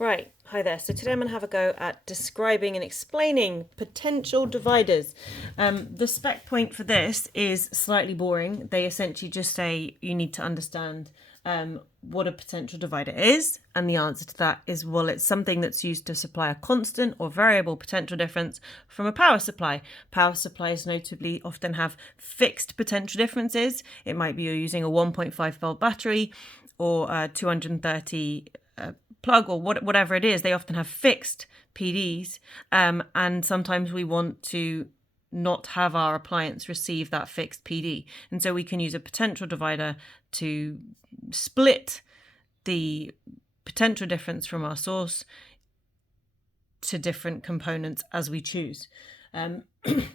Right, hi there. So today I'm going to have a go at describing and explaining potential dividers. The spec point for this is slightly boring. They essentially just say you need to understand what a potential divider is, and the answer to that is, well, it's something that's used to supply a constant or variable potential difference from a power supply. Power supplies notably often have fixed potential differences. It might be you're using a 1.5 volt battery or a 230 plug or whatever it is. They often have fixed PDs, and sometimes we want to not have our appliance receive that fixed PD, and so we can use a potential divider to split the potential difference from our source to different components as we choose.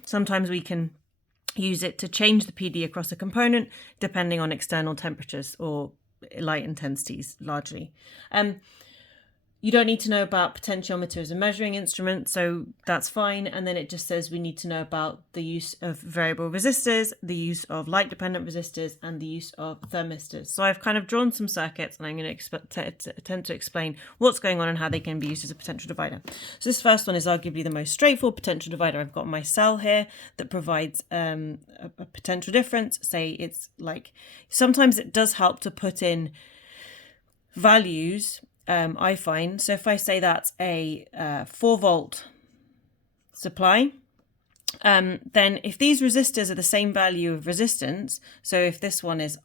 Sometimes we can use it to change the PD across a component depending on external temperatures or light intensities largely. You don't need to know about potentiometer as a measuring instrument, so that's fine. And then it just says we need to know about the use of variable resistors, the use of light-dependent resistors, and the use of thermistors. So I've kind of drawn some circuits, and I'm going to attempt to explain what's going on and how they can be used as a potential divider. So this first one is arguably the most straightforward potential divider. I've got my cell here that provides a potential difference. Say it's like, sometimes it does help to put in values, I find. So if I say that's a 4 volt supply, then if these resistors are the same value of resistance, so if this one is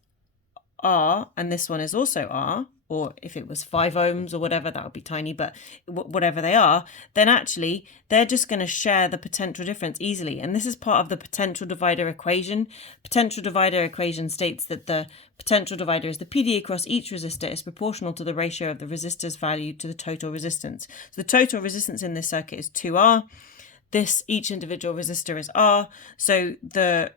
R and this one is also R, or if it was 5 ohms or whatever, that would be tiny, but whatever they are, then actually they're just going to share the potential difference easily. And this is part of the potential divider equation. Potential divider equation states that the potential divider is the PD across each resistor is proportional to the ratio of the resistor's value to the total resistance. So the total resistance in this circuit is 2R. Each individual resistor is R. So the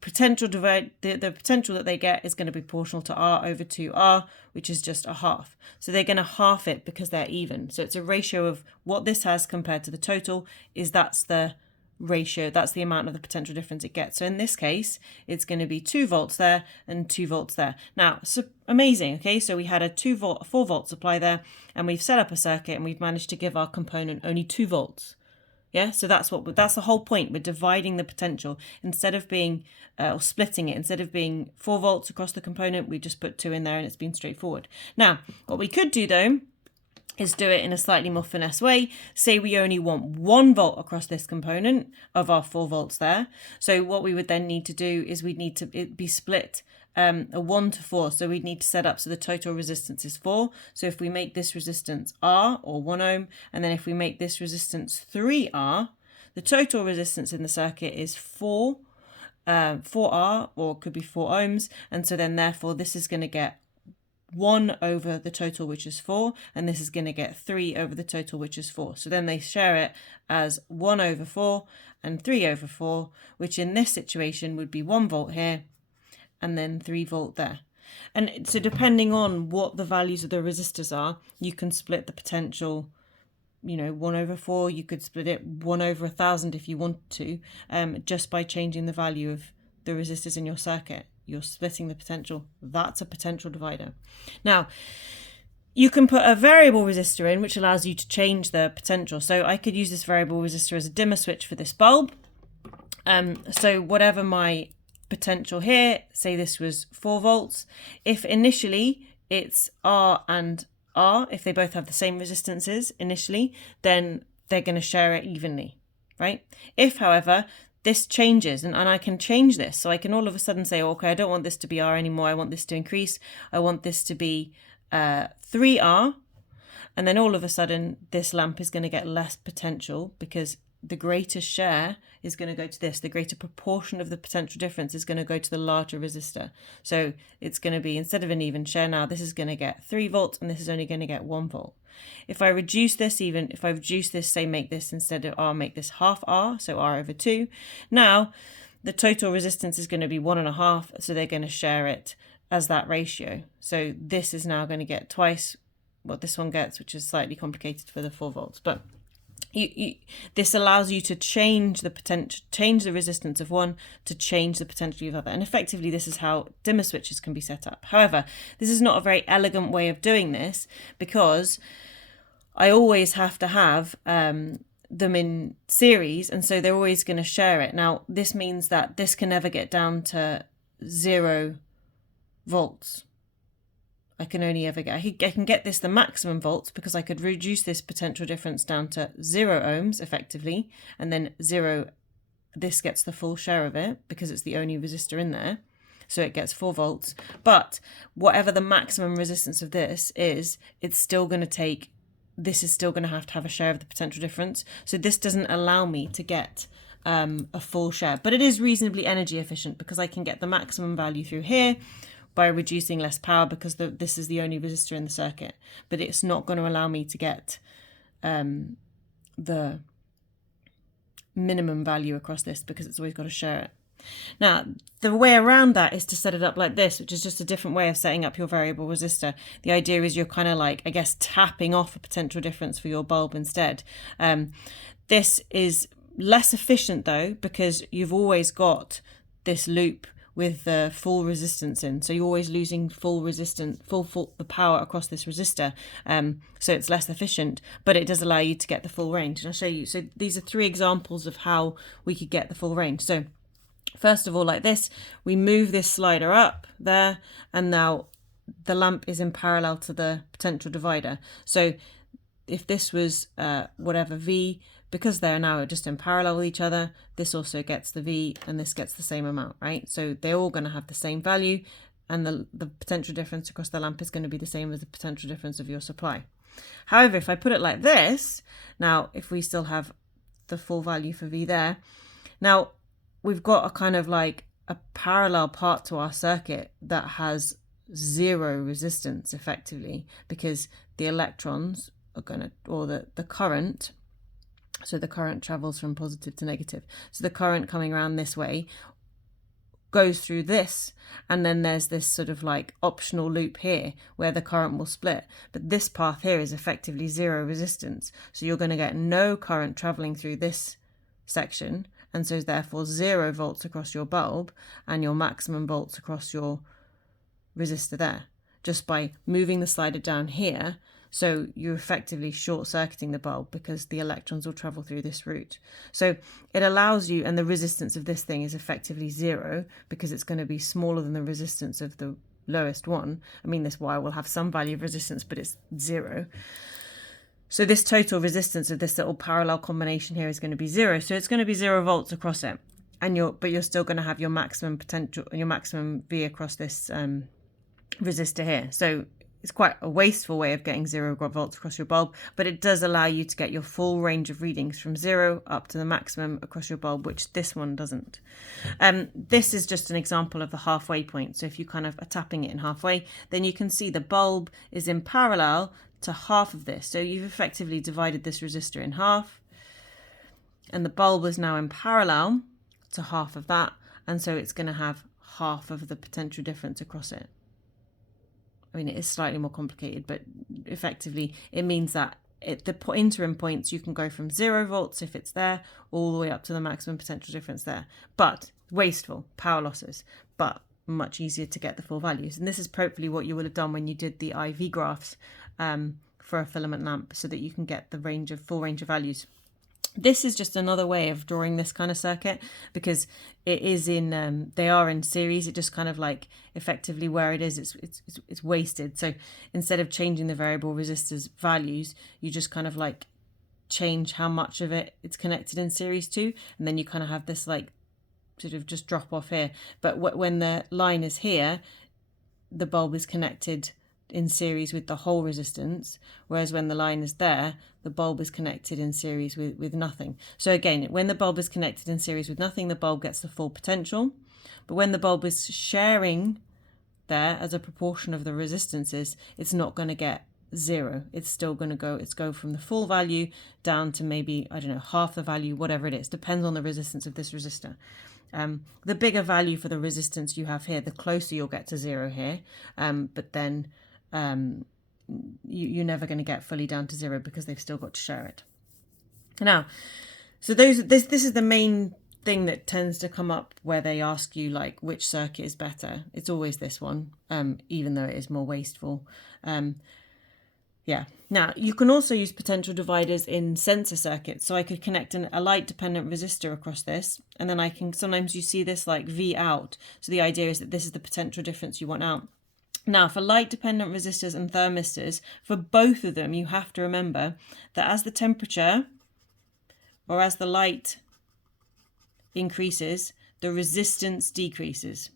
potential the potential that they get is going to be proportional to R over 2R, which is just a half. So they're going to half it because they're even. So it's a ratio of what this has compared to the total, that's the ratio, that's the amount of the potential difference it gets. So in this case, it's going to be 2 volts there and 2 volts there. Now, so amazing. Okay, so we had a 4 volt supply there, and we've set up a circuit and we've managed to give our component only 2 volts. Yeah, so that's the whole point. We're dividing the potential instead of being or splitting it. Instead of being 4 volts across the component, we just put 2 in there, and it's been straightforward. Now, what we could do though is do it in a slightly more finesse way. Say we only want 1 volt across this component of our 4 volts there. So what we would then need to do is we'd need to it be split a 1 to 4. So we'd need to set up so the total resistance is 4. So if we make this resistance R, or 1 ohm, and then if we make this resistance 3R, the total resistance in the circuit is 4R, or it could be 4 ohms. And so then therefore this is going to get 1 over the total, which is 4, and this is going to get 3 over the total, which is 4. So then they share it as 1 over 4 and 3 over 4, which in this situation would be 1 volt here and then 3 volt there. And so depending on what the values of the resistors are, you can split the potential, 1 over 4, you could split it 1 over 1,000 if you want to, just by changing the value of the resistors in your circuit. You're splitting the potential. That's a potential divider. Now, you can put a variable resistor in, which allows you to change the potential. So I could use this variable resistor as a dimmer switch for this bulb. So whatever my potential here, say this was 4 volts, if initially it's R and R, if they both have the same resistances initially, then they're going to share it evenly, right? If, however, this changes, and I can change this, so I can all of a sudden say, okay, I don't want this to be R anymore, I want this to increase, I want this to be 3R, and then all of a sudden this lamp is going to get less potential because the greater share is going to go to this. The greater proportion of the potential difference is going to go to the larger resistor. So it's going to be, instead of an even share now, this is going to get 3 volts and this is only going to get 1 volt. If I reduce this, say make this instead of R, make this half R, so R over 2. Now the total resistance is going to be 1.5, so they're going to share it as that ratio. So this is now going to get twice what this one gets, which is slightly complicated for the 4 volts. But this allows you to change the potential, change the resistance of one to change the potential of the other. And effectively, this is how dimmer switches can be set up. However, this is not a very elegant way of doing this, because I always have to have them in series, and so they're always going to share it. Now, this means that this can never get down to 0 volts. I can only ever get, I can get this the maximum volts, because I could reduce this potential difference down to 0 ohms effectively, and then 0, this gets the full share of it because it's the only resistor in there. So it gets 4 volts. But whatever the maximum resistance of this is, it's still going to take, this is still going to have a share of the potential difference. So this doesn't allow me to get a full share, but it is reasonably energy efficient, because I can get the maximum value through here by reducing less power, because this is the only resistor in the circuit. But it's not going to allow me to get the minimum value across this, because it's always got to share it. Now, the way around that is to set it up like this, which is just a different way of setting up your variable resistor. The idea is you're kind of like, I guess, tapping off a potential difference for your bulb instead. This is less efficient though, because you've always got this loop with the full resistance in, so you're always losing full resistance, the power across this resistor. So it's less efficient, but it does allow you to get the full range. And I'll show you. So these are 3 examples of how we could get the full range. So first of all, like this, we move this slider up there, and now the lamp is in parallel to the potential divider. So if this was whatever V, because they're now just in parallel with each other, this also gets the V and this gets the same amount, right? So they're all going to have the same value, and the potential difference across the lamp is going to be the same as the potential difference of your supply. However, if I put it like this, now if we still have the full value for V there, now we've got a kind of like a parallel part to our circuit that has 0 resistance effectively, because the electrons are going to, or the current, so the current travels from positive to negative. So the current coming around this way goes through this, and then there's this sort of like optional loop here where the current will split. But this path here is effectively 0 resistance. So you're going to get no current traveling through this section, and so therefore 0 volts across your bulb and your maximum volts across your resistor there, just by moving the slider down here. So you're effectively short-circuiting the bulb, because the electrons will travel through this route. So it allows you, and the resistance of this thing is effectively 0, because it's going to be smaller than the resistance of the lowest one. I mean, this wire will have some value of resistance, but it's 0. So this total resistance of this little parallel combination here is going to be 0. So it's going to be 0 volts across it, and you're still going to have your maximum potential, your maximum V across this resistor here. So it's quite a wasteful way of getting 0 volts across your bulb, but it does allow you to get your full range of readings from 0 up to the maximum across your bulb, which this one doesn't. This is just an example of the halfway point. So if you kind of are tapping it in halfway, then you can see the bulb is in parallel to half of this. So you've effectively divided this resistor in half, and the bulb is now in parallel to half of that, and so it's going to have half of the potential difference across it. I mean, it is slightly more complicated, but effectively it means that the interim points, you can go from 0 volts if it's there, all the way up to the maximum potential difference there. But wasteful, power losses, but much easier to get the full values. And this is probably what you would have done when you did the IV graphs for a filament lamp, so that you can get the full range of values. This is just another way of drawing this kind of circuit, because it is in they are in series. It just kind of like effectively where it is, it's wasted. So instead of changing the variable resistors values, you just kind of like change how much of it it's connected in series to, and then you kind of have this like sort of just drop off here. But when the line is here, the bulb is connected in series with the whole resistance, whereas when the line is there, the bulb is connected in series with nothing. So again, when the bulb is connected in series with nothing, the bulb gets the full potential. But when the bulb is sharing there as a proportion of the resistances, it's not going to get 0. It's still going to go from the full value down to maybe, I don't know, half the value, whatever it is, depends on the resistance of this resistor. The bigger value for the resistance you have here, the closer you'll get to 0 here, but then you're never going to get fully down to 0, because they've still got to share it. Now, so this is the main thing that tends to come up where they ask you like which circuit is better. It's always this one, even though it is more wasteful. Yeah. Now, you can also use potential dividers in sensor circuits. So I could connect a light-dependent resistor across this, and then I can, sometimes you see this like V out. So the idea is that this is the potential difference you want out. Now, for light-dependent resistors and thermistors, for both of them, you have to remember that as the temperature or as the light increases, the resistance decreases.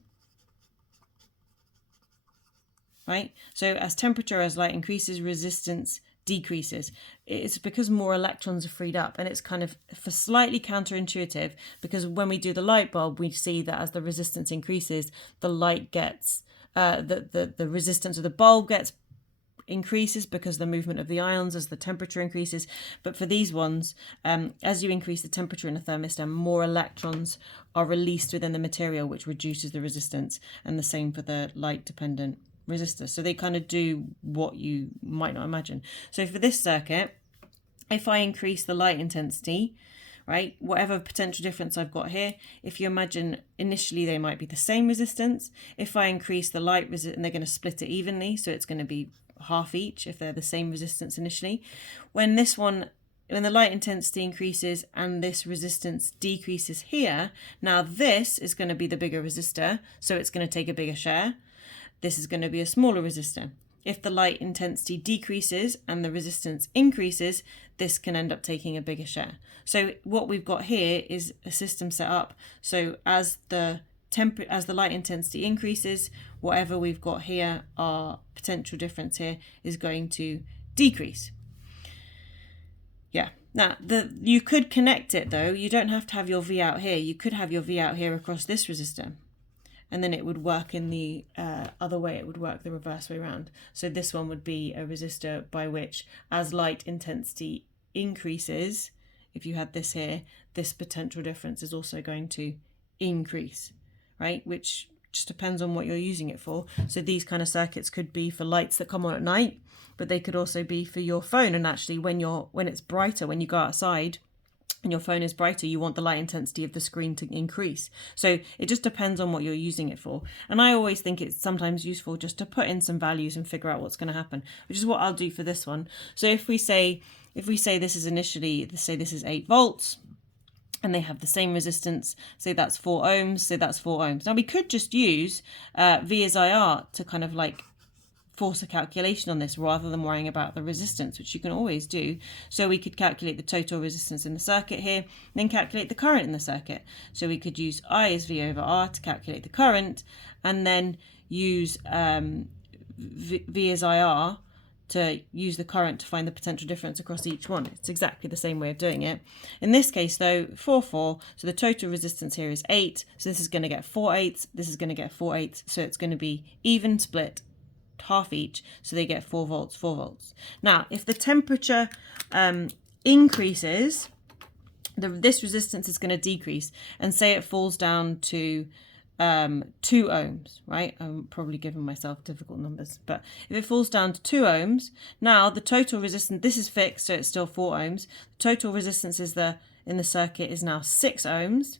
Right? So as temperature, as light increases, resistance decreases. It's because more electrons are freed up, and it's kind of for slightly counterintuitive, because when we do the light bulb, we see that as the resistance increases, the light gets the resistance of the bulb gets increases because the movement of the ions as the temperature increases. But for these ones, as you increase the temperature in a thermistor, more electrons are released within the material, which reduces the resistance, and the same for the light dependent resistor. So they kind of do what you might not imagine. So for this circuit, if I increase the light intensity, right, whatever potential difference I've got here, if you imagine initially they might be the same resistance. If I increase the light resistance, and they're going to split it evenly, so it's going to be half each if they're the same resistance initially. When the light intensity increases and this resistance decreases here, now this is going to be the bigger resistor, so it's going to take a bigger share. This is going to be a smaller resistor. If the light intensity decreases and the resistance increases, this can end up taking a bigger share. So what we've got here is a system set up. So as the light intensity increases, whatever we've got here, our potential difference here, is going to decrease. Yeah. Now, you could connect it though. You don't have to have your V out here. You could have your V out here across this resistor, and then it would work in the other way. It would work the reverse way around. So this one would be a resistor by which, as light intensity increases, if you had this here, this potential difference is also going to increase, right? Which just depends on what you're using it for. So these kind of circuits could be for lights that come on at night, but they could also be for your phone. And actually when it's brighter, when you go outside and your phone is brighter, you want the light intensity of the screen to increase. So it just depends on what you're using it for. And I always think it's sometimes useful just to put in some values and figure out what's going to happen, which is what I'll do for this one. So if we say this is initially, say this is 8 volts, and they have the same resistance, say that's 4 ohms, say that's 4 ohms. Now we could just use V as IR to kind of like force a calculation on this rather than worrying about the resistance, which you can always do. So we could calculate the total resistance in the circuit here, and then calculate the current in the circuit. So we could use I as V over R to calculate the current, and then use V as IR to use the current to find the potential difference across each one. It's exactly the same way of doing it. In this case though, 4, so the total resistance here is 8, so this is going to get 4 8s, this is going to get 4 8s, so it's going to be even split, half each, so they get 4 volts, 4 volts. Now, if the temperature increases, this resistance is going to decrease, and say it falls down to 2 ohms, right? I'm probably giving myself difficult numbers, but if it falls down to 2 ohms, now the total resistance, this is fixed, so it's still 4 ohms. The total resistance in the circuit is now 6 ohms.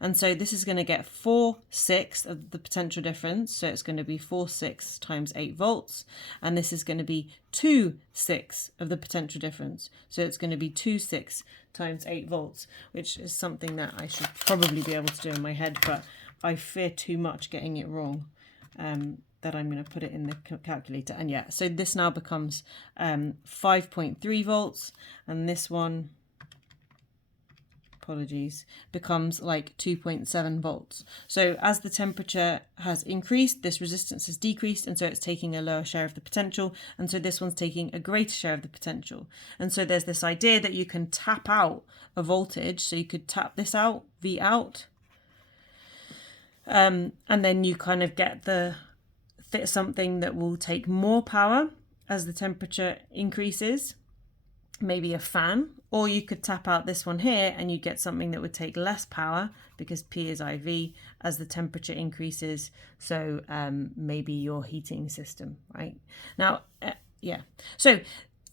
And so this is going to get 4/6 of the potential difference. So it's going to be 4/6 times 8 volts. And this is going to be 2/6 of the potential difference. So it's going to be 2/6 times 8 volts, which is something that I should probably be able to do in my head, but I fear too much getting it wrong, that I'm going to put it in the calculator. And yeah, so this now becomes 5.3 volts. And this one, apologies, becomes like 2.7 volts. So as the temperature has increased, this resistance has decreased, and so it's taking a lower share of the potential, and so this one's taking a greater share of the potential. And so there's this idea that you can tap out a voltage, so you could tap this out, V out, and then you kind of get something that will take more power as the temperature increases, maybe a fan. Or you could tap out this one here and you get something that would take less power, because P is IV, as the temperature increases. So maybe your heating system, right? Now, yeah. So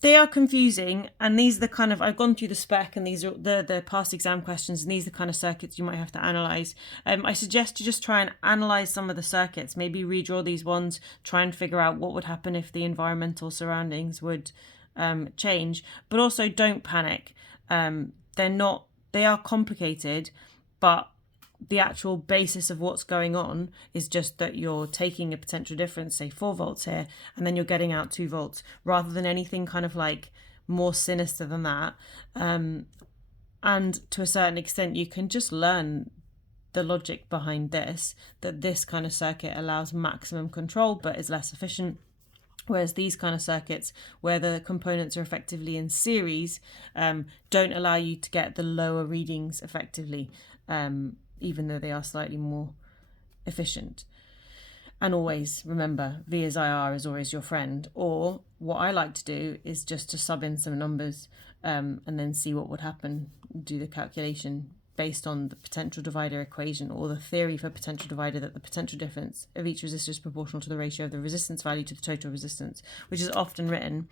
They are confusing, and these are the kind of, I've gone through the spec, and these are the past exam questions, and these are the kind of circuits you might have to analyse. I suggest you just try and analyse some of the circuits, maybe redraw these ones, try and figure out what would happen if the environmental surroundings would change, but also don't panic. They are complicated, but the actual basis of what's going on is just that you're taking a potential difference, say 4 volts here, and then you're getting out 2 volts, rather than anything kind of like more sinister than that. And to a certain extent, you can just learn the logic behind this, that this kind of circuit allows maximum control but is less efficient. Whereas these kind of circuits, where the components are effectively in series, don't allow you to get the lower readings effectively, even though they are slightly more efficient. And always remember, V as IR is always your friend. Or what I like to do is just to sub in some numbers and then see what would happen, do the calculation based on the potential divider equation, or the theory for potential divider, that the potential difference of each resistor is proportional to the ratio of the resistance value to the total resistance, which is often written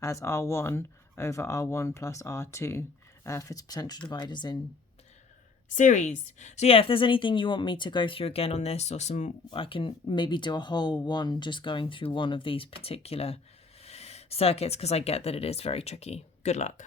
as R1 over R1 plus R2 for potential dividers in series. So yeah, if there's anything you want me to go through again on this, or I can maybe do a whole one just going through one of these particular circuits, because I get that it is very tricky. Good luck.